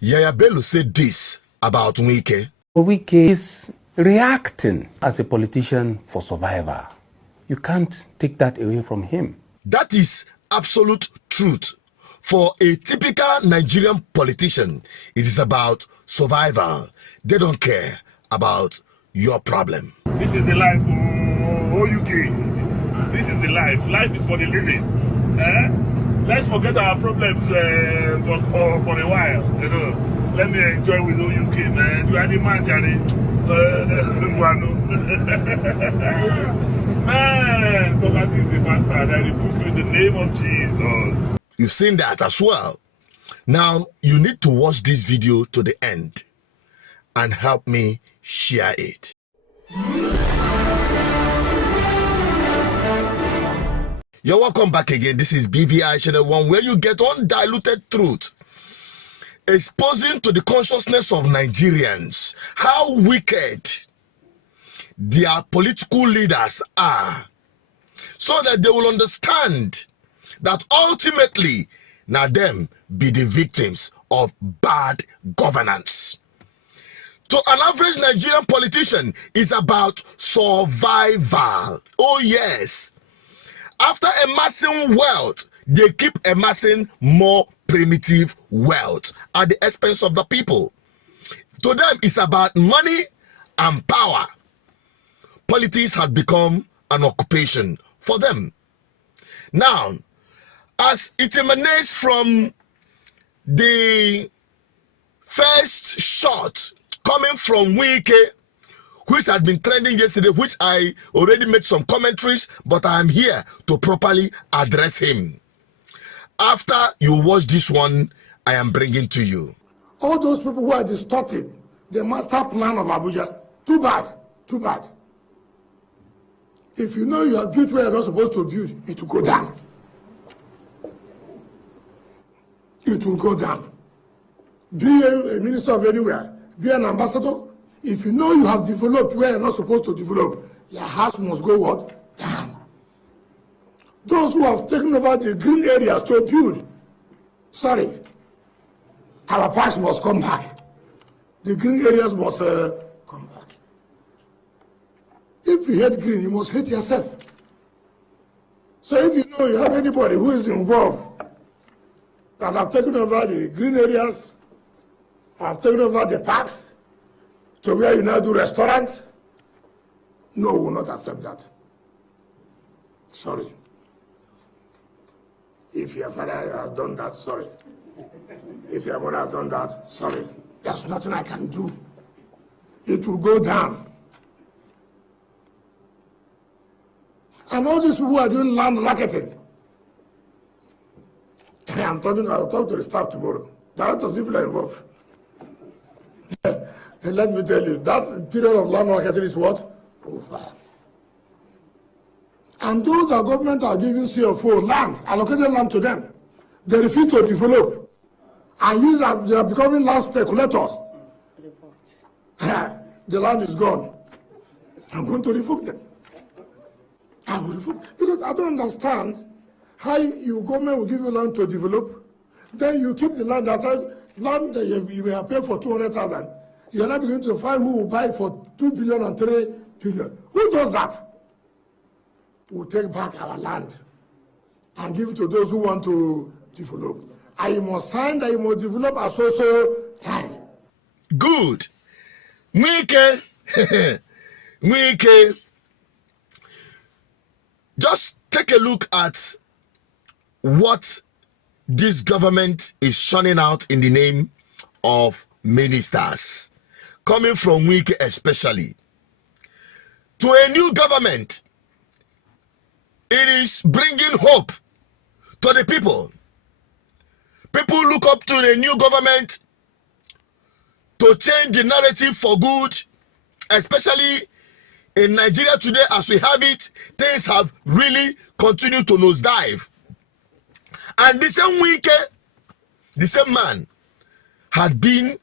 Bello said this about Wike. Wike is reacting as a politician for survival. You can't take that away from him. That is absolute truth. For a typical Nigerian politician, it is about survival. They don't care about your problem. This is the life, UK. This is the life. Life is for the living. Let's forget our problems for a while. You know, let me enjoy with UK, man. You are the man, Johnny. Man, poverty is the bastard. I rebuke you in the name of Jesus. You've seen that as well. Now, you need to watch this video to the end and help me share it. You're welcome back again. This is BVI Channel 1, where you get undiluted truth, exposing to the consciousness of Nigerians how wicked their political leaders are, so that they will understand that ultimately now them be the victims of bad governance. To an average Nigerian politician, is about survival. Oh yes. After amassing wealth, they keep amassing more primitive wealth at the expense of the people. To them, it's about money and power. Politics has become an occupation for them. Now, as it emanates from the first shot coming from Wike, which had been trending yesterday, which I already made some commentaries, but I am here to properly address him. After you watch this one, I am bringing to you. All those people who are distorting the master plan of Abuja, too bad, too bad. If you know you are built where you're not supposed to build, it will go down. It will go down. Be a minister of anywhere, be an ambassador. If you know you have developed where you're not supposed to develop, your house must go what? Down. Those who have taken over the green areas to build, sorry, our parks must come back. The green areas must come back. If you hate green, you must hate yourself. So if you know you have anybody who is involved that have taken over the green areas, have taken over the parks, to where you now do restaurants, no, we will not accept that. Sorry. If your father has done that, sorry. If your mother has done that, sorry. There's nothing I can do. It will go down. And all these people who are doing land racketing, I'll talk to the staff tomorrow. There are a lot of people are involved. And let me tell you, that period of land racketing is what? Over. And those that government are giving CFO land, allocated land to them, they refuse to develop. And they are becoming land speculators. The land is gone. I'm going to revoke them. I will revoke, because I don't understand how your government will give you land to develop, then you keep the land land that you may have paid for 200,000. You're not beginning to find who will buy it for 2 billion and 3 billion. Who does that? We'll take back our land and give it to those who want to develop. And you must sign that you must develop at so time. Good. Wike, Wike, just take a look at what this government is shunning out in the name of ministers, coming from Wike especially. To a new government, it is bringing hope to the people. People look up to the new government to change the narrative for good, especially in Nigeria today as we have it. Things have really continued to nosedive. And the same Wike, the same man, had been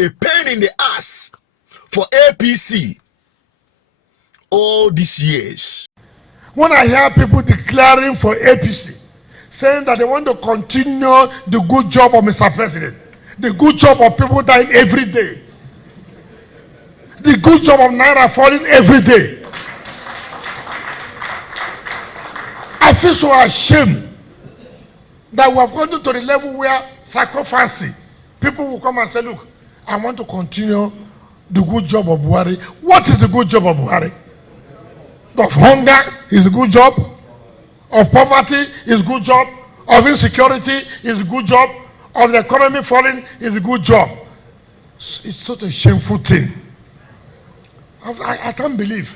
a pain in the ass for APC all these years. When I hear people declaring for APC, saying that they want to continue the good job of Mr. President, The good job of people dying every day. The good job of Naira falling every day. I feel so ashamed that we have gotten to the level where sacrificing, people will come and say, look, I want to continue the good job of Buhari. What is the good job of Buhari? Of hunger is a good job. Of poverty is a good job. Of insecurity is a good job. Of the economy falling is a good job. It's such a shameful thing. I can't believe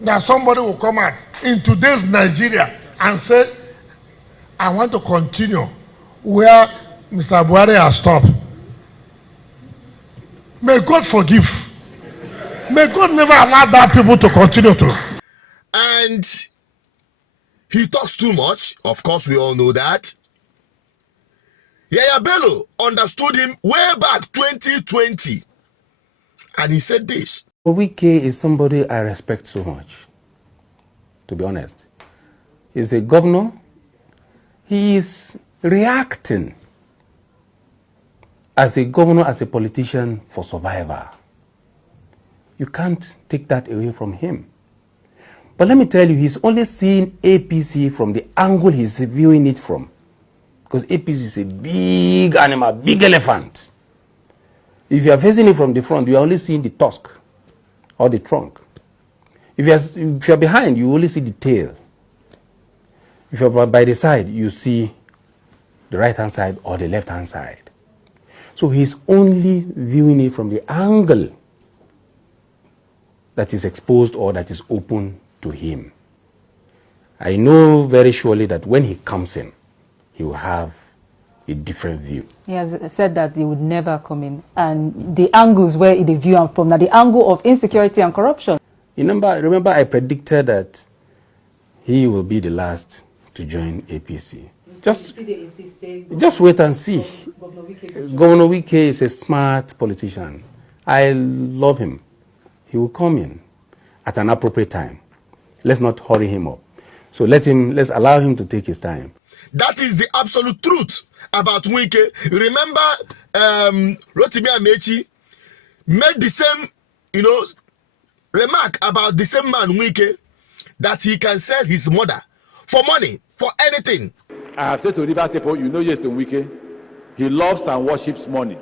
that somebody will come out in today's Nigeria and say, I want to continue where Mr. Buhari has stopped. May God forgive. May God never allow that people to continue to. And he talks too much. Of course, we all know that. Yaha Bello understood him way back 2020. And he said this. Wike is somebody I respect so much, to be honest. He's a governor. He is reacting as a governor, as a politician for survival. You can't take that away from him. But let me tell you, he's only seeing APC from the angle he's viewing it from. Because APC is a big animal, big elephant. If you are facing it from the front, you are only seeing the tusk or the trunk. If you are behind, you only see the tail. If you are by the side, you see the right-hand side or the left-hand side. So he's only viewing it from the angle that is exposed or that is open to him. I know very surely that when he comes in, he will have a different view. He has said that he would never come in. And the angles where they view him from, now the angle of insecurity and corruption. Remember I predicted that he will be the last to join APC. Just wait and see. Governor Wike is a smart politician. I love him. He will come in at an appropriate time. Let's not hurry him up. So let's allow him to take his time. That is the absolute truth about Wike. Remember, Rotimi Amechi made the same, remark about the same man Wike, that he can sell his mother for money, for anything. I have said to Rivers people, Nyesom Wike, he loves and worships money.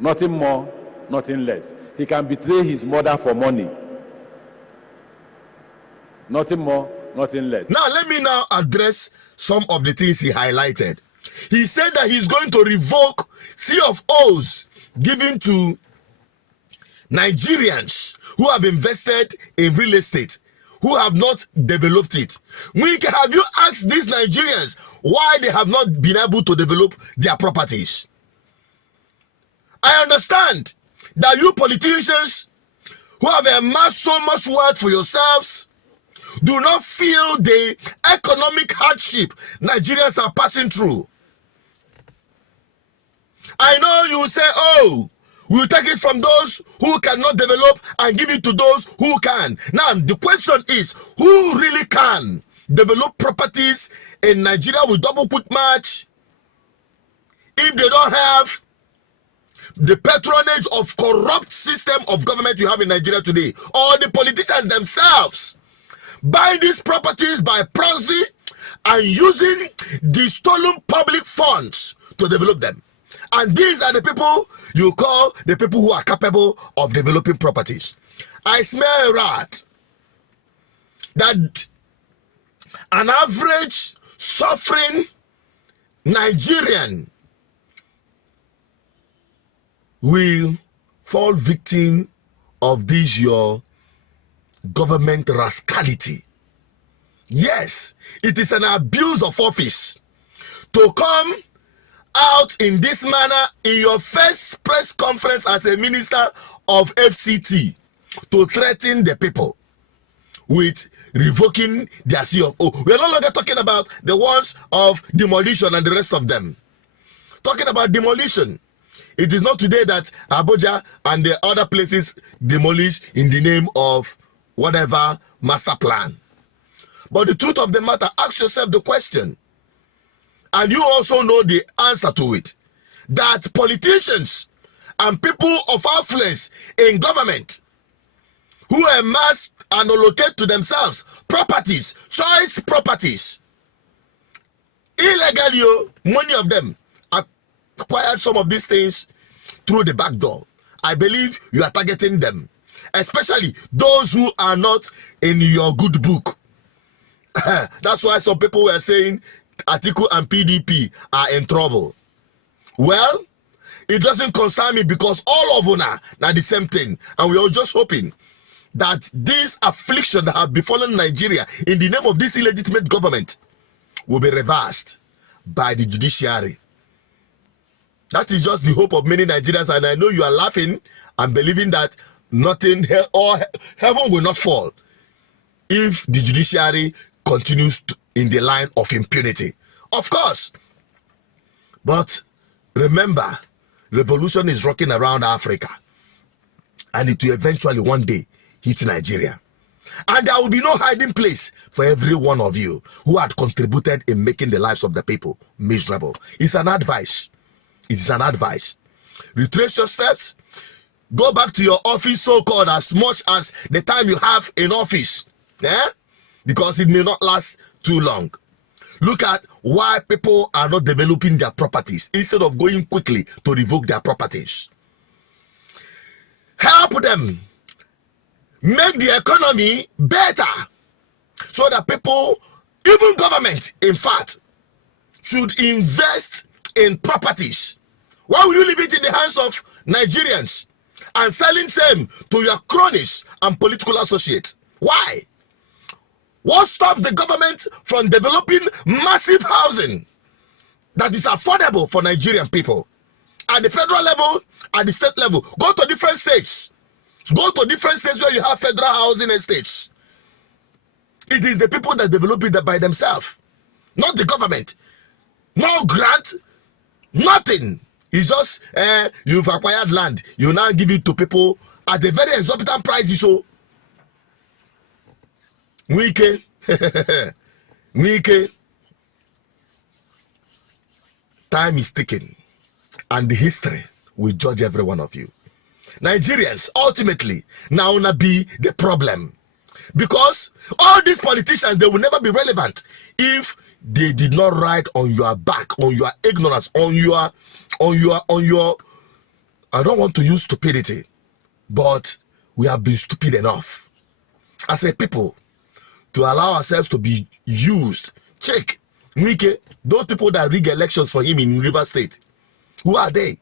Nothing more, nothing less. He can betray his mother for money. Nothing more, nothing less. Now, let me now address some of the things he highlighted. He said that he's going to revoke C of O's given to Nigerians who have invested in real estate, who have not developed it. Have you asked these Nigerians why they have not been able to develop their properties? I understand that you politicians who have amassed so much wealth for yourselves do not feel the economic hardship Nigerians are passing through. I know you say, oh, we'll take it from those who cannot develop and give it to those who can. Now, the question is, who really can develop properties in Nigeria with double quick match if they don't have the patronage of corrupt system of government you have in Nigeria today, or the politicians themselves buying these properties by proxy and using the stolen public funds to develop them? And these are the people you call the people who are capable of developing properties. I smell a rat that an average suffering Nigerian will fall victim of this your government rascality. Yes, it is an abuse of office to come out in this manner in your first press conference as a minister of FCT to threaten the people with revoking their CFO. We are no longer talking about the ones of demolition and the rest of them. Talking about demolition. It is not today that Abuja and the other places demolish in the name of whatever master plan. But the truth of the matter, ask yourself the question. And you also know the answer to it. that politicians and people of influence in government who amass and allocate to themselves properties, choice properties, illegally, many of them acquired some of these things through the back door. I believe you are targeting them, especially those who are not in your good book. That's why some people were saying Atiku and PDP are in trouble. Well, it doesn't concern me because all of una are the same thing, and we are just hoping that this affliction that have befallen Nigeria in the name of this illegitimate government will be reversed by the judiciary. That is just the hope of many Nigerians, and I know you are laughing and believing that nothing or heaven will not fall if the judiciary continues in the line of impunity. Of course. But remember, revolution is rocking around Africa, and it will eventually one day hit Nigeria. And there will be no hiding place for every one of you who had contributed in making the lives of the people miserable. It's an advice. It is an advice. Retrace your steps. Go back to your office, so-called, as much as the time you have in office. Because it may not last too long. Look at why people are not developing their properties instead of going quickly to revoke their properties. Help them. Make the economy better so that people, even government, in fact, should invest in properties. Why will you leave it in the hands of Nigerians and selling same to your cronies and political associates? Why? What stops the government from developing massive housing that is affordable for Nigerian people? At the federal level, at the state level. Go to different states. Go to different states where you have federal housing estates. It is the people that develop it by themselves, not the government. No grant, nothing. It's just you've acquired land. You now give it to people at a very exorbitant price. So, Wike, Wike, time is ticking, and the history will judge every one of you. Nigerians ultimately now wanna be the problem, because all these politicians, they will never be relevant if they did not ride on your back, on your ignorance, on your I don't want to use stupidity, but we have been stupid enough as a people to allow ourselves to be used. Check Wike, those people that rig elections for him in River State, who are they?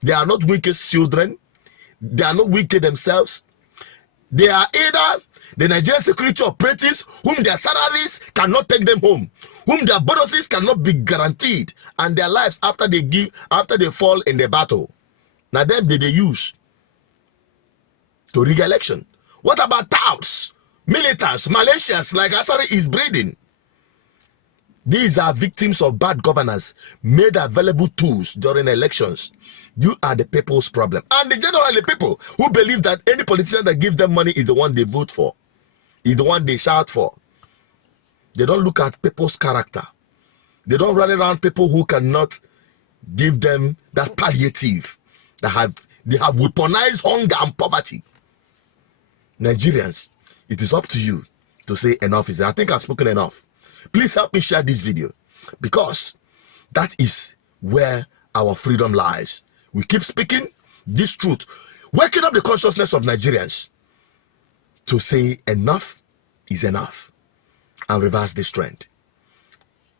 They are not Wike's children. They are not Wike themselves. They are either the Nigerian security operatives whom their salaries cannot take them home, whom their bonuses cannot be guaranteed, and their lives after they fall in the battle. Now them they use to rig election. What about touts, militants, Malaysians like Asari is breeding? These are victims of bad governance, made available tools during elections. You are the people's problem. And generally people who believe that any politician that gives them money is the one they vote for, is the one they shout for. They don't look at people's character. They don't rally around people who cannot give them that palliative. They have weaponized hunger and poverty. Nigerians, it is up to you to say enough is. I think I've spoken enough. Please help me share this video, because that is where our freedom lies. We keep speaking this truth, waking up the consciousness of Nigerians to say enough is enough and reverse this trend.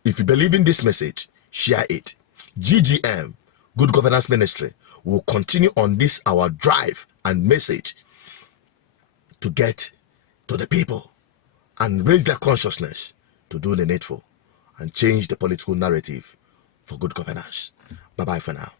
If you believe in this message, share it. GGM, Good Governance Ministry, will continue on this our drive and message to get to the people and raise their consciousness to do the needful and change the political narrative for good governance. Bye-bye for now.